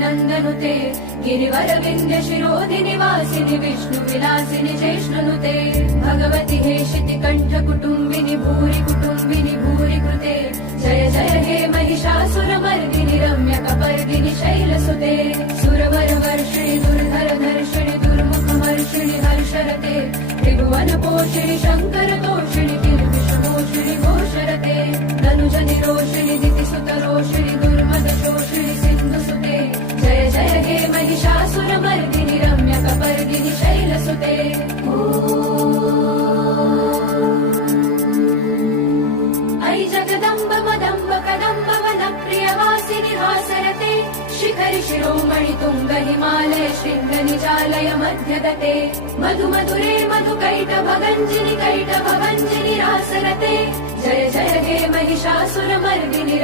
नन्दनुते गिरिवर विन्ध्य शिरोधिनि वासिनि विष्णु विलासिनि जैष्णुनुते भगवति हेशिति कण्ठ कुटुम्बिनि भूरि कृते जय जय हे महिषासुरमर्दिनि रम्य कपर्दिनि शैलसुते सुरवर वर्षिणि दुर्धर धर्षिणि दुर्मुखमर्षिणि हर्षरते त्रिभुवन पोषिणि शङ्कर तोषिणि किल्बिषमोषिणि घोषरते धनुजनि रोषिणि दितिसुत रोषिणि दुर्मद शोषिणि सिन्धुसुते जय जय हे महिषासुरमर्दिनि रम्य कपर्दिनि शैलसुते ऐ जगदम्ब मदम्ब कदम्ब वनप्रियवासिनि हासरते शिखरि शिरोमणि तुङ्ग हिमालय शृङ्ग निजालय मध्यगते मधु मधुरे मधुकैटभगञ्जिनि रासरते जय जय हे महिषासुरमर्दिनि